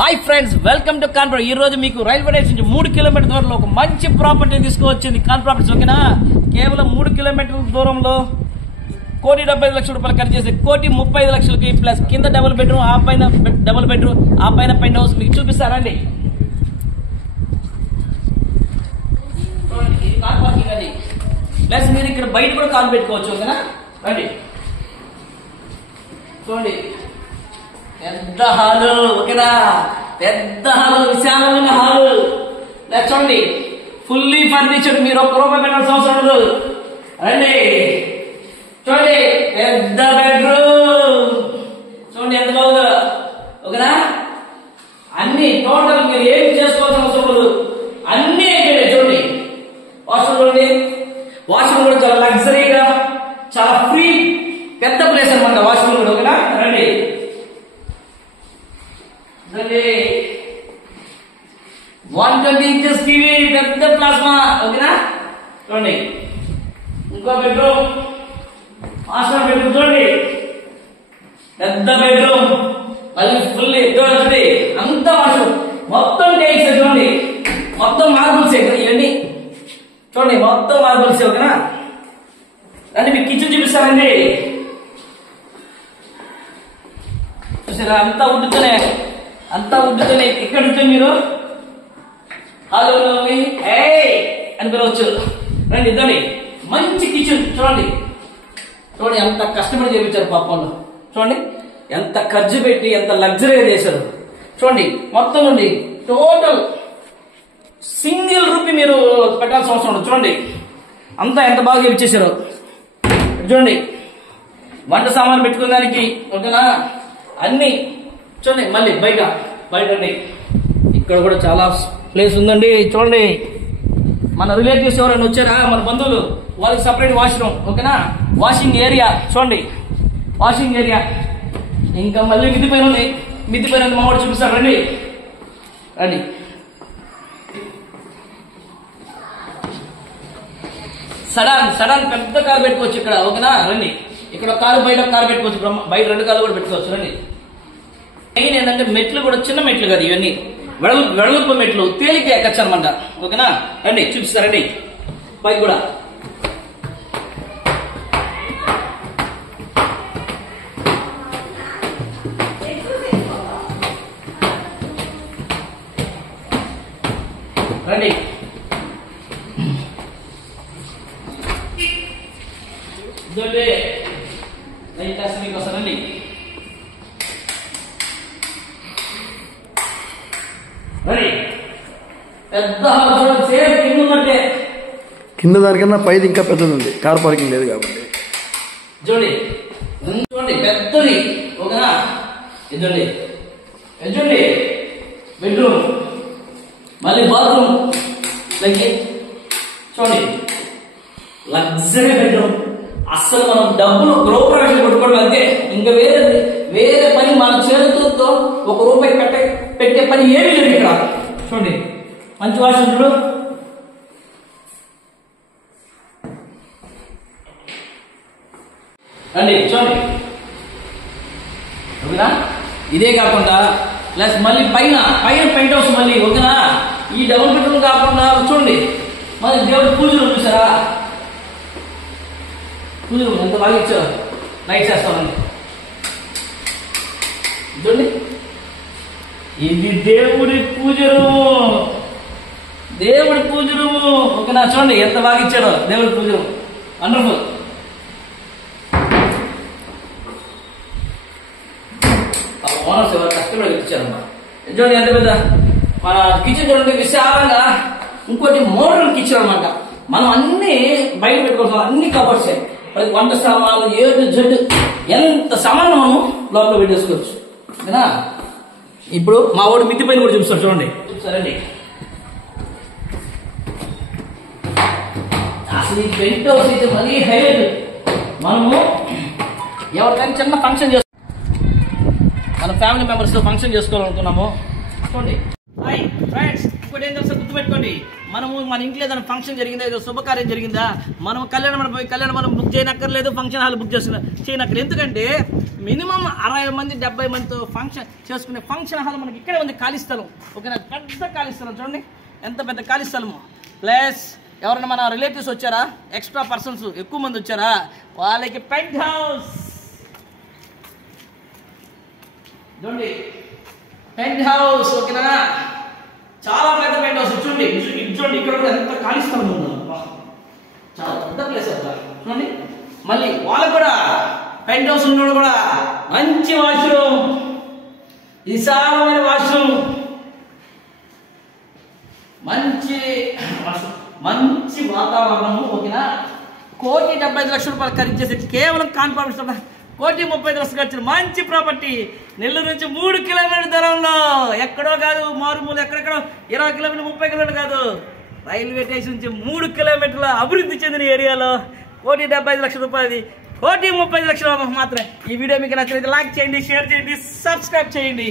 Hi friends, welcome to కాన్ property. ఈ రోజు మీకు రైల్వే స్టేషన్ నుంచి 3 కిలోమీటర్ దూరంలో ఒక మంచి ప్రాపర్టీ తీసుకువచ్చింది కాన్ ప్రాపర్టీస్. ఓకేనా, కేవలం 3 కిలోమీటర్ల దూరంలో ₹1,75,00,000 ఖర్చు చేసి ₹1,35,00,000కి ప్లస్ కింద డబుల్ బెడ్రూమ్, ఆ పైన డబుల్ బెడ్రూమ్, ఆ పైన పెంట్ హౌస్ మీకు చూపిస్తారండి. కార్ పార్కింగ్ అది, ప్లస్ మీరు ఇక్కడ బయట కూడా కార్ పెట్టుకోవచ్చు. ఓకేనా, రండి చూడండి. పెద్ద హాలు, ఓకేనా, పెద్ద హాలు, విశాలమైన హాలు. చూడండి, ఫుల్లీ ఫర్నిచర్డ్. మీరు ₹1 పెట్టాల్సిన అవసరం ఉండదు. రండి చూడండి, పెద్ద బెడ్రూమ్ చూడండి ఎంత బాగుందో. ఓకేనా, అన్ని టోటల్ మీరు ఏం చేసుకోవాల్సిన అవసరం ఉండదు, అన్ని అయిపోయాయి. చూడండి, వాష్రూమ్ చూడండి, వాష్రూమ్ కూడా చాలా లగ్జరీగా, చాలా ఫ్రీ, పెద్ద ప్లేస్ అనమాట వాష్రూమ్ కూడా. ఓకేనా, రండి 120 ఇంచెస్ టీవీ, పెద్ద ప్లాస్మా. ఓకేనా, చూడండి. ఇంకో బెడ్రూమ్, మాస్టర్ బెడ్రూమ్ చూడండి, పెద్ద బెడ్రూమ్, మళ్ళీ ఫుల్లీ చూడండి, అంత వాష్రూమ్ మొత్తం టైల్స్. చూడండి, మొత్తం మార్బుల్స్ ఇవన్నీ చూడండి, మొత్తం మార్బుల్స్. ఓకేనా, అంటే మీకు కిచెన్ చూపిస్తారండి. చూసారా, అంతా ఉడ్డుతూనే ఇక్కడ నుంచి మీరు హలో అని పిలవచ్చు. రండి ఇద్దండి, మంచి కిచెన్ చూడండి. చూడండి ఎంత కష్టపడి చేయించారు పాపం. చూడండి ఎంత ఖర్చు పెట్టి ఎంత లగ్జరీగా చేశారు. చూడండి మొత్తం నుండి టోటల్ ₹1 మీరు పెట్టాల్సిన అవసరం ఉండదు. చూడండి అంతా ఎంత బాగా చేయించేశారు. చూడండి వంట సామాన్ పెట్టుకునే దానికి. ఓకేనా, అన్ని చూడండి. మళ్ళీ బయట అండి, ఇక్కడ కూడా చాలా ప్లేస్ ఉందండి. చూడండి, మన రిలేటివ్స్ ఎవరైనా వచ్చారా, మన బంధువులు, వాళ్ళకి సపరేట్ వాష్రూమ్. ఓకేనా, వాషింగ్ ఏరియా చూడండి, వాషింగ్ ఏరియా. ఇంకా మళ్ళీ మిద్ది పైన ఉంది, మా వాడు చూపిస్తారు. రండి సడన్ పెద్ద కారు పెట్టుకోవచ్చు ఇక్కడ. ఓకేనా, రండి. ఇక్కడ కారు, బయట కారు పెట్టుకోవచ్చు, బయట 2 కార్లు కూడా పెట్టుకోవచ్చు. రండి. మెయిన్ ఏంటంటే మెట్లు కూడా చిన్న మెట్లు కాదు, ఇవన్నీ వెడల్పు మెట్లు, తేలిక ఎక్కచ్చు అనమాట. ఓకేనా, రండి చూపిస్తారండి. పైకి కూడా రండి. మీకు వస్తారండి. పెద్ద సేమ్ కింద ఉన్నట్టే, కింద దానికన్నా పైది ఇంకా పెద్దది ఉంది, కార్ పార్కింగ్ లేదు కాబట్టి. చూడండి పెద్దది. ఓకేనా, చూడండి బెడ్రూమ్, మళ్ళీ బాత్రూమ్. చూడండి లగ్జరీ బెడ్రూమ్. అస్సలు మనం డబ్బులు గృహప్రవేశం కొట్టుకోవడం అంతే, ఇంకా వేరే పని మన చేతులతో ₹1 పెట్టే పని ఏమీ లేదు ఇక్కడ. చూడండి మంచి వాష్రూమ్ చూడు. రండి చూడండి. ఓకేనా, ఇదే కాకుండా ప్లస్ మళ్ళీ పైన పెంట్ హౌస్ మళ్ళీ. ఓకేనా, ఈ డబుల్ బెడ్రూమ్ కాకుండా చూడండి మళ్ళీ దేవుడు పూజ రూమ్ చూసారా, పూజ రూమ్ ఎంత బాగా ఇచ్చారు. లైట్స్ వేస్తామండి. చూడండి, ఇది దేవుడి పూజ రూము. ఓకేనా, చూడండి ఎంత బాగా ఇచ్చాడో దేవుడి పూజ రూమ్. వండర్ఫుల్. ఓనర్స్ ఎవరు కష్టపడి ఇచ్చారమ్మా. చూడండి ఎంత పెద్ద మన కిచెన్ చూడండి, విశాలంగా. ఇంకోటి మోడర్న్ కిచెన్ అనమాట. మనం అన్ని బయట పెట్టుకోవచ్చు, అన్ని కవర్స్, వంట సామాన్లు, ఏడు జడ్డు, ఎంత సామాన్లు మనం లోపల పెట్టేసుకోవచ్చు. ఓకేనా, ఇప్పుడు మా వాడు మిద్ది పైన కూడా చూపిస్తాడు. చూడండి సరేండి, అసలు ఈ పెంట్ హౌస్ అయితే మరీ హైలైట్. మనము ఎవరికైనా చిన్న ఫంక్షన్ మన ఫ్యామిలీ మెంబర్స్ తో ఫంక్షన్ చేసుకోవాలనుకున్నాము. చూడండి హాయ్ ఫ్రెండ్స్, ఇంకోటి ఏం తెలుసా గుర్తుపెట్టుకోండి, మనము మన ఇంట్లో ఏదైనా ఫంక్షన్ జరిగిందా, ఏదో శుభకార్యం జరిగిందా, మనం కళ్యాణ మనం బుక్ చేయనక్కర్లేదు, ఫంక్షన్ హాల్ బుక్ చేయనక్కర్లేదు. ఎందుకంటే మినిమం 60 మంది 70 మందితో ఫంక్షన్ చేసుకునే ఫంక్షన్ హాల్ మనకి ఇక్కడే ఉంది, ఖాళీ స్థలం. ఓకేనా, పెద్ద ఖాళీ స్థలం చూడండి, ఎంత పెద్ద ఖాళీ స్థలము. ప్లస్ ఎవరైనా మన రిలేటివ్స్ వచ్చారా, ఎక్స్ట్రా పర్సన్స్ ఎక్కువ మంది వచ్చారా, వాళ్ళకి పెంట్ హౌస్ చూడండి, పెంట్ హౌస్. ఓకేనా, చాలా పెద్ద పెంట్ హౌస్. చూడండి ఇక్కడ కూడా ఎంత ఖాళీ స్థలం ఉందో, చాలా పెద్ద ప్లేస్ అవుతా చూడండి. మళ్ళీ వాళ్ళకు కూడా పెంట్ హౌస్ ఉన్నోడు కూడా మంచి వాష్రూమ్, విశాలమైన వాష్రూమ్, మంచి వాతావరణము. ఓకేనా, 1,75,00,000 రూపాయలు ఖరీదు చేసి కేవలం కాన్ఫర్మేషన్ 1,35,00,000 ఖర్చు మంచి ప్రాపర్టీ. నెల్లూరు నుంచి 3 కిలోమీటర్ల దూరంలో, ఎక్కడో కాదు మారుమూల, ఎక్కడెక్కడో 20 కిలోమీటర్లు 30 కిలోమీటర్లు కాదు, రైల్వే స్టేషన్ నుంచి 3 కిలోమీటర్ల అభివృద్ధి చెందిన ఏరియాలో 1,75,00,000 రూపాయలది, 1,30,00,000 మాత్రమే. ఈ వీడియో మీకు నచ్చినట్లయితే లైక్ చేయండి, షేర్ చేయండి, సబ్స్క్రైబ్ చేయండి.